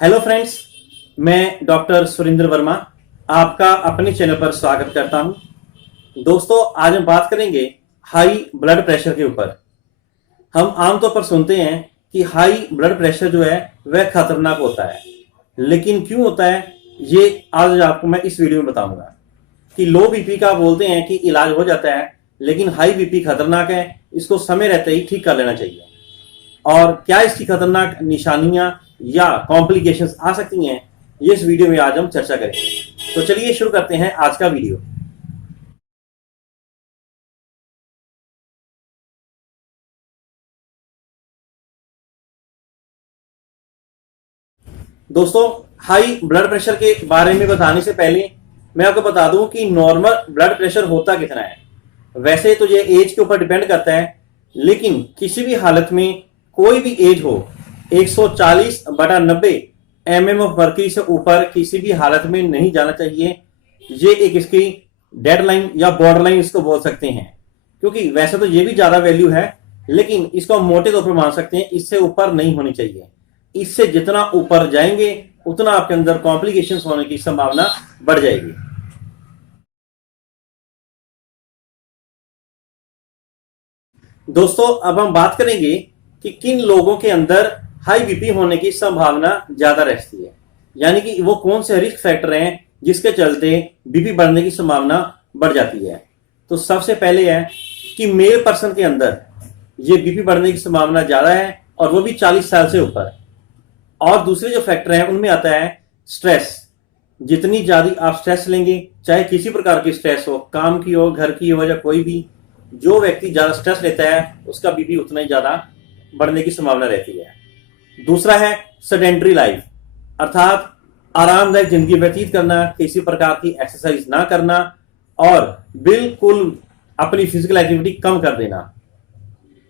Hello friends, मैं doctor Surendra Verma आपका अपने चैनल पर स्वागत करता हूं। दोस्तों, आज हम बात करेंगे हाई ब्लड प्रेशर के ऊपर। हम आमतौर पर सुनते हैं कि हाई ब्लड प्रेशर जो है वह खतरनाक होता है, लेकिन क्यों होता है ये आज आपको मैं इस वीडियो में बताऊंगा। कि लो बीपी का बोलते हैं कि इलाज हो जाता है, लेकिन हाई बीपी खतरनाक है, इसको समय रहते ही ठीक कर लेना चाहिए। और क्या इसकी खतरनाक निशानियां या कॉम्प्लिकेशंस आ सकती हैं, ये इस वीडियो में आज हम चर्चा करेंगे। तो चलिए शुरू करते हैं आज का वीडियो। दोस्तों, हाई ब्लड प्रेशर के बारे में बताने से पहले मैं आपको बता दूं कि नॉर्मल ब्लड प्रेशर होता कितना है। वैसे तो ये एज के ऊपर डिपेंड करता है, लेकिन किसी भी हालत में कोई भी एज हो 140/90 mm ऑफ मर्क्यूरी से ऊपर किसी भी हालत में नहीं जाना चाहिए। ये एक इसकी डेडलाइन या बॉर्डर लाइन इसको बोल सकते हैं, क्योंकि वैसे तो ये भी ज्यादा वैल्यू है, लेकिन इसको हम मोटे तौर पर मान सकते हैं इससे ऊपर नहीं होनी चाहिए। इससे जितना ऊपर जाएंगे उतना आपके अंदर कॉम्प्लिकेशंस होने की संभावना बढ़ जाएगी। दोस्तों, अब हम बात करेंगे कि किन लोगों के अंदर हाई बीपी होने की संभावना ज्यादा रहती है, यानी कि वो कौन से रिस्क फैक्टर हैं जिसके चलते बीपी बढ़ने की संभावना बढ़ जाती है। तो सबसे पहले है कि मेल पर्सन के अंदर ये बीपी बढ़ने की संभावना ज्यादा है, और वो भी 40 साल से ऊपर। और दूसरे जो फैक्टर हैं उनमें आता है स्ट्रेस। जितनी ज्यादा आप स्ट्रेस लेंगे, चाहे किसी प्रकार की स्ट्रेस हो, काम की हो, घर की हो, या कोई भी, जो व्यक्ति ज्यादा स्ट्रेस लेता है उसका बीपी उतना ही ज्यादा बढ़ने की संभावना रहती है। दूसरा है सेडेंटरी लाइफ, अर्थात आरामदायक जिंदगी व्यतीत करना, किसी प्रकार की एक्सरसाइज ना करना और बिल्कुल अपनी फिजिकल एक्टिविटी कम कर देना।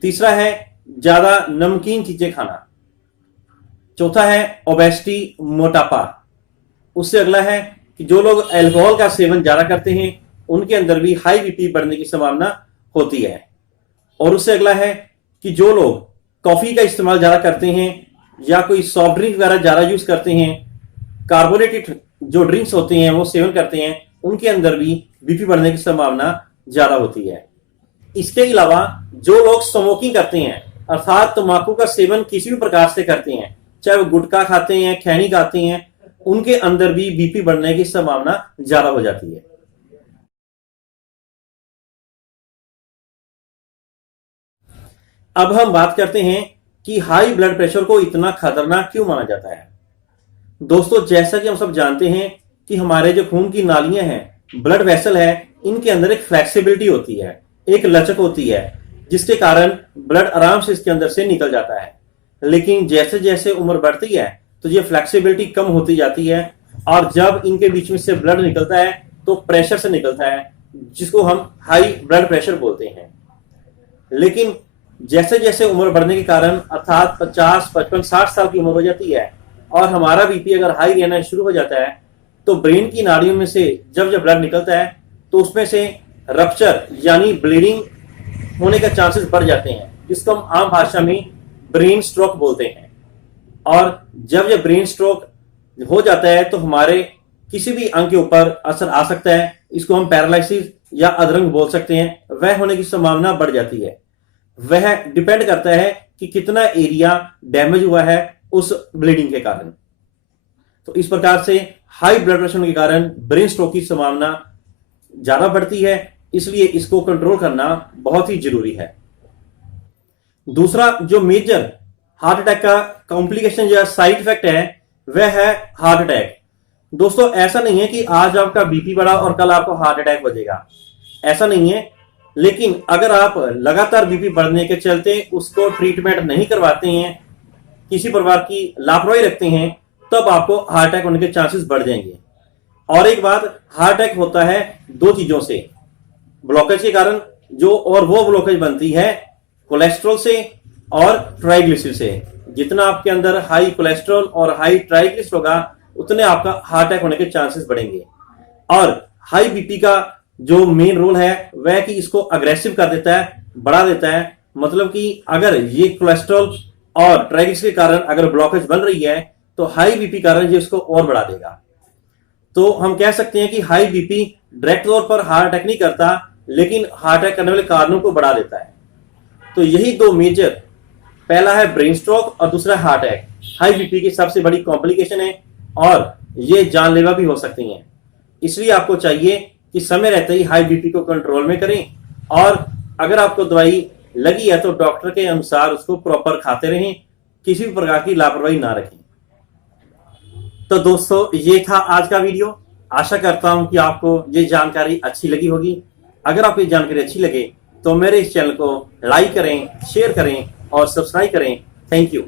तीसरा है ज्यादा नमकीन चीजें खाना। चौथा है ओबेसिटी, मोटापा। उससे अगला है कि जो लोग अल्कोहल का सेवन ज्यादा करते हैं उनके अंदर भी हाई बीपी बढ़ने की संभावना होती है। और उससे अगला है कि जो लोग कॉफी का इस्तेमाल ज्यादा करते हैं या कोई सॉफ्ट ड्रिंक वगैरह ज्यादा यूज करते हैं, कार्बोनेटेड जो ड्रिंक्स होते हैं वो सेवन करते हैं, उनके अंदर भी बीपी बढ़ने की संभावना ज्यादा होती है। इसके अलावा जो लोग स्मोकिंग करते हैं, अर्थात तंबाकू का सेवन किसी भी प्रकार से करते हैं, चाहे वो गुटखा खाते हैं, खैनी खाते हैं, उनके अंदर भी बीपी बढ़ने की संभावना ज्यादा हो जाती है। अब हम बात करते हैं कि हाई ब्लड प्रेशर को इतना खतरनाक क्यों माना जाता है। दोस्तों, जैसा कि हम सब जानते हैं कि हमारे जो खून की नालियां हैं, ब्लड वेसल है, इनके अंदर एक फ्लेक्सिबिलिटी होती है, एक लचक होती है, जिसके कारण ब्लड आराम से इसके अंदर से निकल जाता है। लेकिन जैसे जैसे उम्र बढ़ती है तो ये फ्लेक्सिबिलिटी कम होती जाती है, और जब इनके बीच में से ब्लड निकलता है तो प्रेशर से निकलता है, जिसको हम हाई ब्लड प्रेशर बोलते हैं। लेकिन जैसे जैसे उम्र बढ़ने के कारण, अर्थात 50, 55, 60 साल की उम्र हो जाती है और हमारा बीपी अगर हाई रहना शुरू हो जाता है, तो ब्रेन की नाड़ियों में से जब जब ब्लड निकलता है तो उसमें से रप्चर यानी ब्लीडिंग होने का चांसेस बढ़ जाते हैं, जिसको हम आम भाषा में ब्रेन स्ट्रोक बोलते हैं। और जब जब ब्रेन स्ट्रोक हो जाता है तो हमारे किसी भी अंग के ऊपर असर आ सकता है, इसको हम पैरालिसिस या अधरंग बोल सकते हैं। वह होने की संभावना बढ़ जाती है। वह डिपेंड करता है कि कितना एरिया डैमेज हुआ है उस ब्लीडिंग के कारण। तो इस प्रकार से हाई ब्लड प्रेशर के कारण ब्रेन स्ट्रोक की संभावना ज्यादा बढ़ती है, इसलिए इसको कंट्रोल करना बहुत ही जरूरी है। दूसरा जो मेजर हार्ट अटैक का कॉम्प्लिकेशन या साइड इफेक्ट है वह है हार्ट अटैक। दोस्तों, ऐसा नहीं है कि आज आपका बीपी बढ़ा और कल आपको हार्ट अटैक हो जाएगा, ऐसा नहीं है। लेकिन अगर आप लगातार बीपी बढ़ने के चलते उसको ट्रीटमेंट नहीं करवाते हैं, किसी प्रकार की लापरवाही रखते हैं, तब आपको हार्ट अटैक होने के चांसेस बढ़ जाएंगे। और एक बात, हार्ट अटैक होता है दो चीजों से, ब्लॉकेज के कारण, जो और वो ब्लॉकेज बनती है कोलेस्ट्रॉल से और ट्राइग्लिसराइड से। जितना आपके अंदर हाई कोलेस्ट्रॉल और हाई ट्राइग्लिसराइड होगा, उतने आपका हार्ट अटैक होने के चांसेस बढ़ेंगे। और हाई बीपी का जो मेन रोल है वह कि इसको अग्रेसिव कर देता है, बढ़ा देता है। मतलब कि अगर ये कोलेस्ट्रॉल और ट्राइग्लिसराइड के कारण अगर ब्लॉकेज बन रही है तो हाई बीपी कारण ये उसको और बढ़ा देगा। तो हम कह सकते हैं कि हाई बीपी डायरेक्ट तौर पर हार्ट अटैक नहीं करता, लेकिन हार्ट अटैक करने वाले कारणों को बढ़ा देता है। तो यही दो मेजर, पहला है ब्रेन स्ट्रोक और दूसरा हार्ट अटैक, हाई बीपी की सबसे बड़ी कॉम्प्लिकेशन है और ये जानलेवा भी हो सकती हैं। इसलिए आपको चाहिए कि समय रहते ही हाई बीपी को कंट्रोल में करें, और अगर आपको दवाई लगी है तो डॉक्टर के अनुसार उसको प्रॉपर खाते रहें, किसी भी प्रकार की लापरवाही ना रखें। तो दोस्तों, ये था आज का वीडियो। आशा करता हूं कि आपको ये जानकारी अच्छी लगी होगी। अगर आपको ये जानकारी अच्छी लगे तो मेरे इस चैनल को लाइक करें, शेयर करें और सब्सक्राइब करें। Thank you.